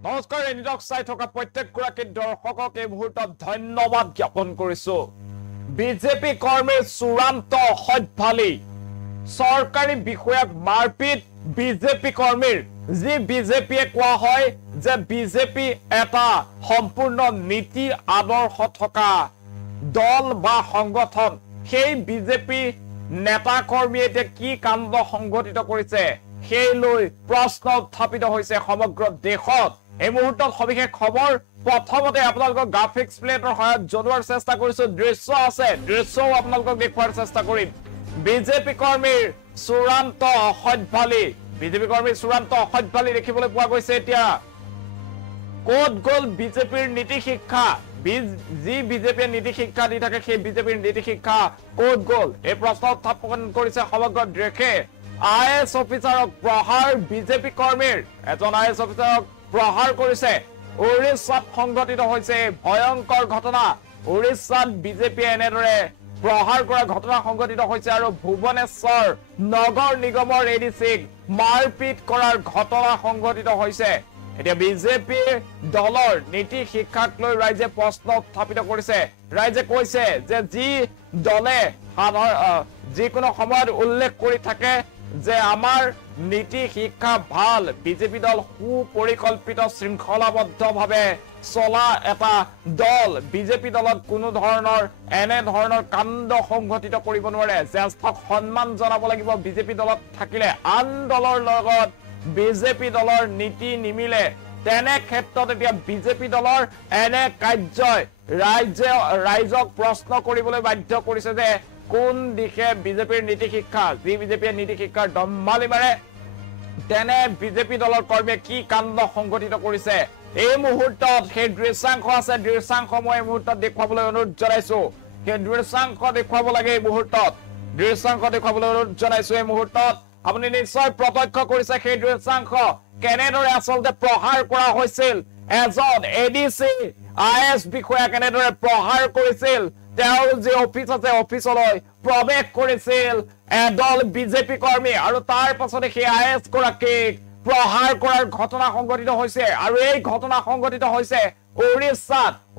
নমস্কাৰ এনিডক চাই থকা প্ৰত্যেকগৰাকী দৰ্শকক এই মুহূৰ্তত ধন্যবাদ জ্ঞাপন কৰিছো বিজেপি কৰ্মীৰ চূড়ান্ত অসভ্যালি চৰকাৰী বিষয়াক মাৰপিট বিজেপি কৰ্মীৰ যি বিজেপিয়ে কোৱা হয় যে বিজেপি এটা সম্পূৰ্ণ নীতি আদৰ্শ থকা দল বা সংগঠন সেই বিজেপি নেতা কৰ্মীয়ে এতিয়া কি কাণ্ড সংঘটিত কৰিছে সেই লৈ প্ৰশ্ন উত্থাপিত হৈছে সমগ্ৰ দেশত এই মুহূৰ্তত সবিশেষ খবৰ প্ৰথমতে আপোনালোকক গ্ৰাফিক্স প্লেটৰ সহায়ত জনোৱাৰ চেষ্টা কৰিছো দৃশ্য আছে দৃশ্যও আপোনালোকক দেখুৱাৰ চেষ্টা কৰিম বিজেপি কৰ্মীৰ চূড়ান্ত অসভ্যালি দেখিবলৈ পোৱা গৈছে এতিয়া ক'ত গ'ল বিজেপিৰ নীতি শিক্ষা যি বিজেপিয়ে নীতি শিক্ষা দি থাকে সেই বিজেপিৰ নীতি শিক্ষা ক'ত গ'ল এই প্ৰশ্ন উত্থাপন কৰিছে সমগ্ৰ দেশে আইএছ অফিচাৰক প্ৰহাৰ বিজেপি কৰ্মীৰ এজন আইএছ অফিচাৰক প্ৰহাৰ কৰিছে উৰিষ্যাত সংঘটিত হৈছে ভয়ংকৰ ঘটনা উৰিষ্যাত বিজেপিয়ে এনেদৰে প্ৰহাৰ কৰা ঘটনা সংঘটিত হৈছে আৰু ভুৱনেশ্বৰ নগৰ নিগমৰ এডিচিক মাৰপিট কৰাৰ ঘটনা সংঘটিত হৈছে এতিয়া বিজেপি দলৰ নীতি শিক্ষাক লৈ ৰাইজে প্ৰশ্ন উত্থাপিত কৰিছে ৰাইজে কৈছে যে যি দলে যিকোনো সময়ত উল্লেখ কৰি থাকে যে আমাৰ নীতি শিক্ষা ভাল বিজেপি দল সুপৰিকল্পিত শৃংখলাবদ্ধভাৱে চলা এটা দল বিজেপি দলত কোনো ধৰণৰ এনে ধৰণৰ কাণ্ড সংঘটিত কৰিব নোৱাৰে জ্যেষ্ঠক সন্মান জনাব লাগিব বিজেপি দলত থাকিলে আন দলৰ লগত বিজেপি দলৰ নীতি নিমিলে তেনে ক্ষেত্ৰত এতিয়া বিজেপি দলৰ এনে কাৰ্যই ৰাইজক প্ৰশ্ন কৰিবলৈ বাধ্য কৰিছে যে কোন দিশে বিজেপিৰ নীতি শিক্ষা যি বিজেপিয়ে নীতি শিক্ষাৰ দম্মালি মাৰে তেনে বিজেপি দলৰ কৰ্মীয়ে কি কাণ্ড সংঘটিত কৰিছে এই মুহূৰ্তত সেই দৃশ্যাংশ আছে দৃশ্যাংশ মই এই মুহূৰ্তত দেখুৱাবলৈ অনুৰোধ জনাইছো সেই দৃশ্যাংশ দেখুৱাব লাগে এই মুহূৰ্তত দৃশ্যাংশ দেখুৱাবলৈ অনুৰোধ জনাইছো এই মুহূৰ্তত আপুনি নিশ্চয় প্ৰত্যক্ষ কৰিছে সেই দৃশ্যাংশ কেনেদৰে আচলতে প্ৰহাৰ কৰা হৈছিল এজন এডিসি আইএছ বিষয়া কেনেদৰে প্ৰহাৰ কৰিছিল তেওঁৰ যে অফিস আছে অফিসলৈ প্ৰৱেশ কৰিছিল এডল বিজেপি কৰ্মী আৰু তাৰ পাছতে সেই আইএছ গৰাকীক প্ৰহাৰ কৰাৰ ঘটনা সংঘটিত হৈছে আৰু এই ঘটনা সংঘটিত হৈছে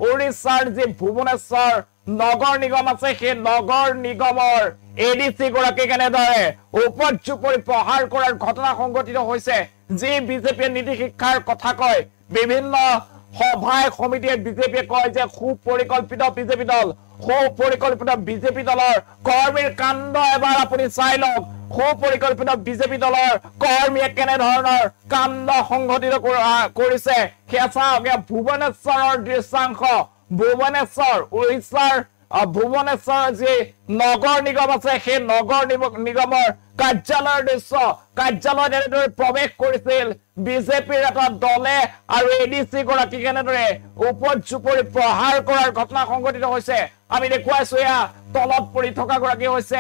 উৰিষ্যাৰ যি ভুৱনেশ্বৰ নগৰ নিগম আছে সেই নগৰ নিগমৰ এডিসি গৰাকী কেনেদৰে উপৰ্যুপৰি প্ৰহাৰ কৰাৰ ঘটনা সংঘটিত হৈছে যি বিজেপিয়ে নীতি শিক্ষাৰ কথা কয় বিভিন্ন সভাই সমিতিয়ে বিজেপিয়ে কয় যে সুপৰিকল্পিত বিজেপি দলৰ কৰ্মীৰ কাণ্ড এবাৰ আপুনি চাই লওক সুপৰিকল্পিত বিজেপি দলৰ কৰ্মীয়ে কেনে ধৰণৰ কাণ্ড সংঘটিত কৰিছে সেয়া চাওক ভুৱনেশ্বৰৰ দৃশ্যাংশ উৰিষ্যাৰ ভুৱনেশ্বৰ যি নগৰ নিগম আছে সেই নগৰ নিগমৰ কাৰ্যালয়ৰ দৃশ্য কাৰ্যালয়ত এনেদৰে প্ৰৱেশ কৰিছিল বিজেপিৰ এটা দলে আৰু এডিসি গৰাকী কেনেদৰে উপৰ্যুপৰি প্ৰহাৰ কৰাৰ ঘটনা সংঘটিত হৈছে আমি দেখুৱাইছো এয়া তলত পৰি থকা গৰাকী হৈছে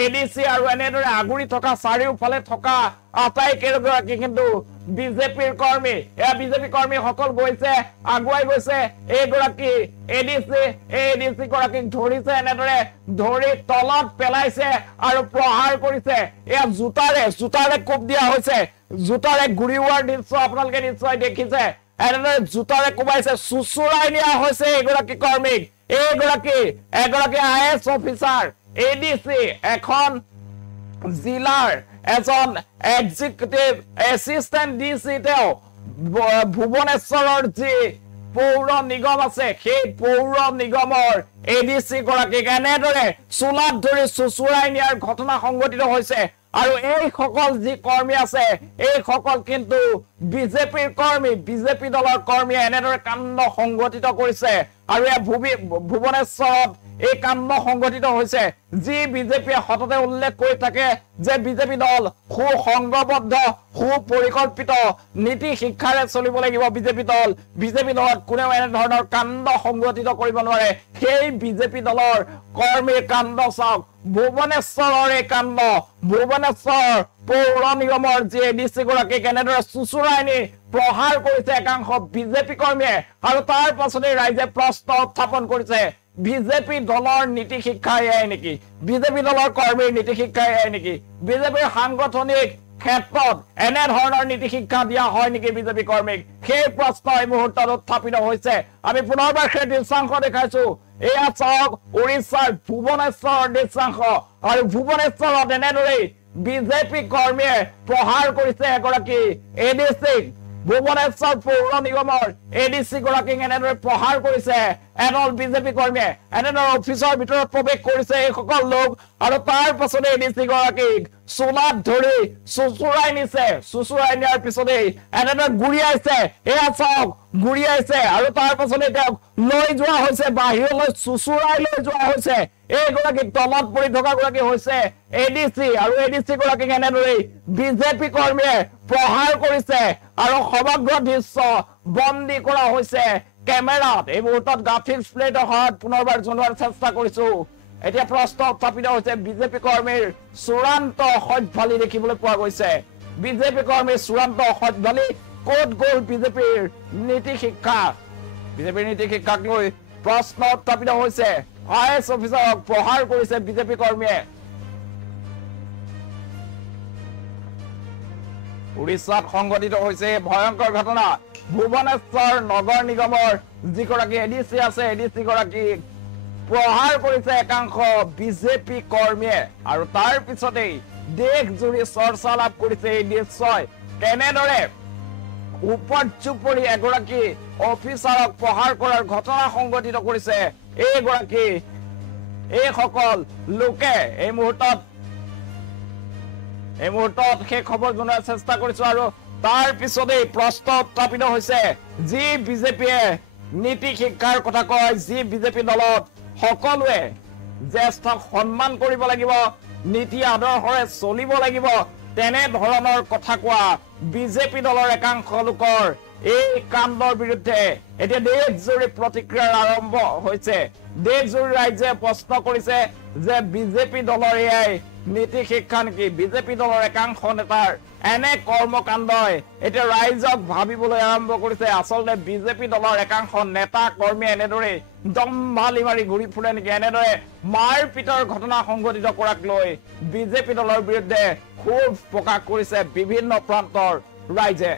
এডিসি আৰু এনেদৰে আগুৰি থকা চাৰিওফালে থকা আটাইকেইগৰাকী কিন্তু বিজেপিৰ কৰ্মী এয়া বিজেপি কৰ্মী সকল গৈছে আগুৱাই গৈছে এইগৰাকী এডিসি গৰাকীক ধৰিছে এনেদৰে ধৰি তলত পেলাইছে আৰু প্ৰহাৰ কৰিছে এয়া জোতাৰে কোপ দিয়া হৈছে জোতাৰে গুৰিওৱাৰ দৃশ্য আপোনালোকে নিশ্চয় দেখিছে এনেদৰে জোতাৰে কোবাইছে চুচুৰাই নিয়া হৈছে এইগৰাকী কৰ্মীক এগৰাকী আইএছ অফিচাৰ এডিসি এখন জিলাৰ এজন এক্সিকিউটিভ এসিস্ট্যান্ট ডিসি তেওঁ ভুৱনেশ্বৰৰ যি পৌৰ নিগম আছে সেই পৌৰ নিগমৰ এডিসি গৰাকীক এনেদৰে চুলাত ধৰি চুচুৰাই নিয়াৰ ঘটনা সংঘটিত হৈছে আৰু এই সকল যি কৰ্মী আছে এই সকল কিন্তু বিজেপিৰ কৰ্মী বিজেপি দলৰ কৰ্মীয়ে এনেদৰে কাণ্ড সংঘটিত কৰিছে আৰু এই ভুৱনেশ্বৰত এই কাণ্ড সংঘটিত হৈছে যি বিজেপিয়ে সততে উল্লেখ কৰি থাকে যে বিজেপি দল সুসংগবদ্ধ সুপৰিকল্পিত নীতি শিক্ষাৰে চলিব লাগিব বিজেপি দলত কোনেও এনে ধৰণৰ কাণ্ড সংঘটিত কৰিব নোৱাৰে সেই বিজেপি দলৰ কৰ্মীৰ কাণ্ড চাওক ভুৱনেশ্বৰৰ এই কাণ্ড ভুৱনেশ্বৰ পৌৰ নিগমৰ যি এডিসি গৰাকী কেনেদৰে চুচুৰাই নি প্ৰহাৰ কৰিছে একাংশ বিজেপি কৰ্মীয়ে আৰু তাৰ পাছতে ৰাইজে প্ৰশ্ন উত্থাপন কৰিছে বিজেপি দলৰ নীতি শিক্ষা এয়াই নেকি বিজেপি দলৰ কৰ্মীৰ নীতি শিক্ষা এয়াই নেকি বিজেপিৰ সাংগঠনিক ক্ষেত্ৰত এনে ধৰণৰ নীতি শিক্ষা দিয়া হয় নেকি বিজেপি কৰ্মীক সেই প্ৰশ্ন এই মুহূৰ্তত উত্থাপিত হৈছে আমি পুনৰবাৰ সেই দৃশ্যাংশ দেখাইছো এয়া চাওক উৰিষ্যাৰ ভুৱনেশ্বৰ দৃশ্যাংশ আৰু ভুৱনেশ্বৰত এনেদৰে বিজেপি কৰ্মীয়ে প্ৰহাৰ কৰিছে এগৰাকী এডিচিক ভুৱনেশ্বৰ পৌৰ নিগমৰ এডিচি গৰাকীক এনেদৰে প্ৰহাৰ কৰিছে এডল বিজেপি কৰ্মীয়ে এনেদৰে অফিচৰ ভিতৰত প্ৰৱেশ কৰিছে এই সকল লোক আৰু তাৰ পাছতে এডিচি গৰাকীক চোলাত ধৰি চুচুৰাই নিছে চুচুৰাই নিয়াৰ পিছতে এনেদৰে গুৰিয়াইছে এয়া চাওক গুৰিয়াইছে আৰু তাৰ পাছতে তেওঁক লৈ যোৱা হৈছে বাহিৰলৈ চুচুৰাই লৈ যোৱা হৈছে এইগৰাকী তলত পৰি থকা গৰাকী হৈছে এডিচি আৰু এডিচি গৰাকীক এনেদৰে বিজেপি কৰ্মীয়ে প্ৰহাৰ কৰিছে আৰু সমগ্ৰ দৃশ্য বন্দী কৰা হৈছে কেমেৰাত এই মুহূৰ্তত গ্ৰাফিক্স প্লেটৰ সহায়ত পুনৰবাৰ জনোৱাৰ চেষ্টা কৰিছো এতিয়া প্ৰশ্ন উত্থাপিত হৈছে বিজেপি কৰ্মীৰ চূড়ান্ত সৎভালি দেখিবলৈ পোৱা গৈছে বিজেপি কৰ্মীৰ চূড়ান্ত সৎভালি ক'ত গ'ল বিজেপিৰ নীতি শিক্ষা বিজেপিৰ নীতি শিক্ষাক লৈ প্ৰশ্ন উত্থাপিত হৈছে আইএছ অফিচাৰক প্ৰহাৰ কৰিছে বিজেপি কৰ্মীয়ে উৰিষ্যাত সংঘটিত হৈছে ভয়ংকৰ ঘটনা ভুৱনেশ্বৰ নগৰ নিগমৰ যিগৰাকী এডিচি আছে এডিচি গৰাকীক প্ৰহাৰ কৰিছে একাংশ বিজেপি কৰ্মীয়ে আৰু তাৰ পিছতেই দেশ জুৰি চৰ্চা লাভ কৰিছে এই দৃশ্যই কেনেদৰে উপৰ্যুপৰি এগৰাকী অফিচাৰক প্ৰহাৰ কৰাৰ ঘটনা সংঘটিত কৰিছে এইগৰাকী এইসকল লোকে এই মুহূৰ্তত সেই খবৰ জনোৱাৰ চেষ্টা কৰিছো আৰু তাৰ পিছতেই প্ৰশ্ন উত্থাপিত হৈছে যি বিজেপিয়ে নীতি শিক্ষাৰ কথা কয় যি বিজেপি দলত সকলোৱে জ্যেষ্ঠক সন্মান কৰিব লাগিব নীতি আদৰ্শৰে চলিব লাগিব তেনে ধৰণৰ কথা কোৱা বিজেপি দলৰ একাংশ লোকৰ এই কাণ্ডৰ বিৰুদ্ধে এতিয়া দেশজুৰি প্ৰতিক্ৰিয়াৰ আৰম্ভ হৈছে দেশজুৰি ৰাইজে প্ৰশ্ন কৰিছে যে বিজেপি দলৰ এয়াই নীতি শিক্ষা নেকি বিজেপি দলৰ একাংশ নেতাৰ এনে কৰ্মকাণ্ডই এতিয়া ৰাইজক ভাবিবলৈ আৰম্ভ কৰিছে আচলতে বিজেপি দলৰ একাংশ নেতা কৰ্মী এনেদৰে দম্ভালি মাৰি ঘূৰি ফুৰে নেকি এনেদৰে মাৰপিটৰ ঘটনা সংঘটিত কৰাক লৈ বিজেপি দলৰ বিৰুদ্ধে ক্ষোভ প্ৰকাশ কৰিছে বিভিন্ন প্ৰান্তৰ ৰাইজে